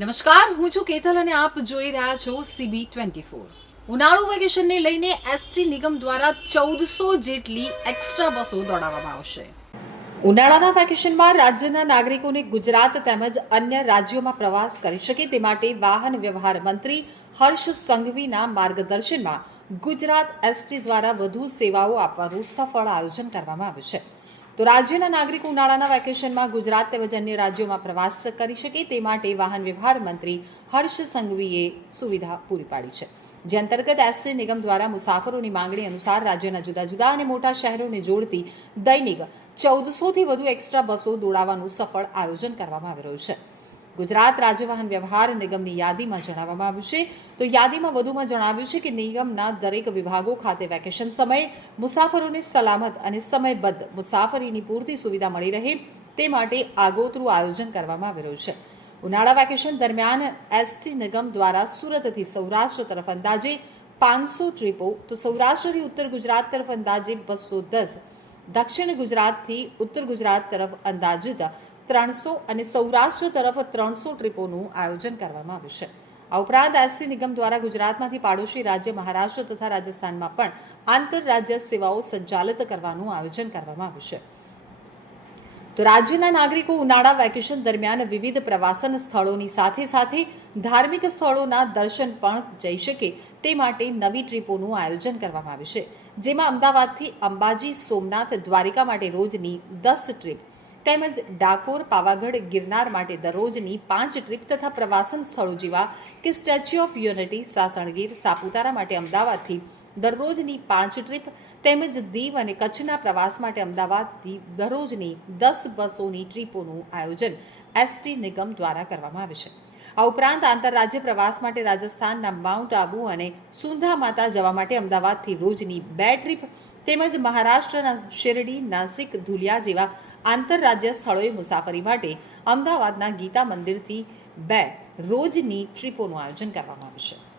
નમસ્કાર, હું છું કેતલ અને આપ જોઈ રહ્યા છો સીબી ટ્વેન્ટી ફોર ઉનાળુ વેકેશનને લઈને એસટી નિગમ દ્વારા ચૌદસો જેટલી એક્સ્ટ્રા બસો દોડાવવામાં આવશે. ઉનાળાના વેકેશનમાં રાજ્યના નાગરિકોને ગુજરાત તેમજ અન્ય રાજ્યોમાં પ્રવાસ કરી શકે તે માટે વાહન વ્યવહાર મંત્રી હર્ષ સંઘવીના માર્ગદર્શનમાં ગુજરાત એસટી દ્વારા વધુ સેવાઓ આપવાનું સફળ આયોજન કરવામાં આવ્યું છે. તો રાજ્યના નાગરિકો ઉનાળાના વેકેશનમાં ગુજરાત તેમજ અન્ય રાજ્યોમાં પ્રવાસ કરી શકે તે માટે વાહન વ્યવહાર મંત્રી હર્ષ સંઘવીએ સુવિધા પૂરી પાડી છે. જે અંતર્ગત એસટી નિગમ દ્વારા મુસાફરોની માંગણી અનુસાર રાજ્યના જુદા જુદા અને મોટા શહેરોને જોડતી દૈનિક ચૌદસોથી વધુ એક્સ્ટ્રા બસો દોડાવવાનું સફળ આયોજન કરવામાં આવી રહ્યું છે. ગુજરાત રાજ્ય વાહન વ્યવહાર નિગમની યાદીમાં જણાવવામાં આવ્યું છે. તો યાદીમાં વધુમાં જણાવ્યું છે કે નિગમના દરેક વિભાગો ખાતે વેકેશન સમયે મુસાફરોને સલામત અને સમયબદ્ધ મુસાફરીની પૂરતી સુવિધા મળી રહે તે માટે આગોતરું આયોજન કરવામાં આવી રહ્યું છે. ઉનાળા વેકેશન દરમિયાન એસટી નિગમ દ્વારા સુરતથી સૌરાષ્ટ્ર તરફ અંદાજે પાંચસો ટ્રીપો, તો સૌરાષ્ટ્રથી ઉત્તર ગુજરાત તરફ અંદાજે બસો દસ, દક્ષિણ ગુજરાતથી ઉત્તર ગુજરાત તરફ અંદાજિત ત્રણસો અને સૌરાષ્ટ્ર તરફ ત્રણસો ટ્રીપોનું આયોજન કરવામાં આવ્યું છે. આ ઉપરાંત એસટી નિગમ દ્વારા ગુજરાતમાંથી પાડોશી રાજ્ય મહારાષ્ટ્ર તથા રાજસ્થાનમાં પણ આંતરરાજ્ય સેવાઓ સંચાલિત કરવાનું આયોજન કરવામાં આવ્યું છે. તો રાજ્યના નાગરિકો ઉનાળા વેકેશન દરમિયાન વિવિધ પ્રવાસન સ્થળોની સાથે સાથે ધાર્મિક સ્થળોના દર્શન પણ જઈ શકે તે માટે નવી ટ્રીપોનું આયોજન કરવામાં આવ્યું છે. જેમાં અમદાવાદથી અંબાજી, સોમનાથ, દ્વારિકા માટે રોજની દસ ટ્રીપ તેમજ ડાકોર, પાવાગઢ, ગિરનાર માટે દરરોજની પાંચ ટ્રીપ તથા પ્રવાસન સ્થળો જેવા કે Statue of Unity, Sasangir, Saputara માટે અમદાવાદથી દરરોજની પાંચ ટ્રીપ તેમજ દીવ અને કચ્છના પ્રવાસ માટે અમદાવાદથી દરરોજની દસ બસોની ટ્રીપોનું આયોજન એસટી નિગમ દ્વારા કરવામાં આવે છે. આ ઉપરાંત આંતરરાજ્ય પ્રવાસ માટે રાજસ્થાનના માઉન્ટ આબુ અને સુંધા માતા જવા માટે અમદાવાદથી રોજની બે ટ્રીપ તેમજ મહારાષ્ટ્રના શિરડી, નાસિક, ધુલિયા જેવા આંતરરાજ્ય સ્થળોએ મુસાફરી માટે અમદાવાદના ગીતા મંદિરથી બે રોજની ટ્રીપોનું આયોજન કરવામાં આવ્યું છે.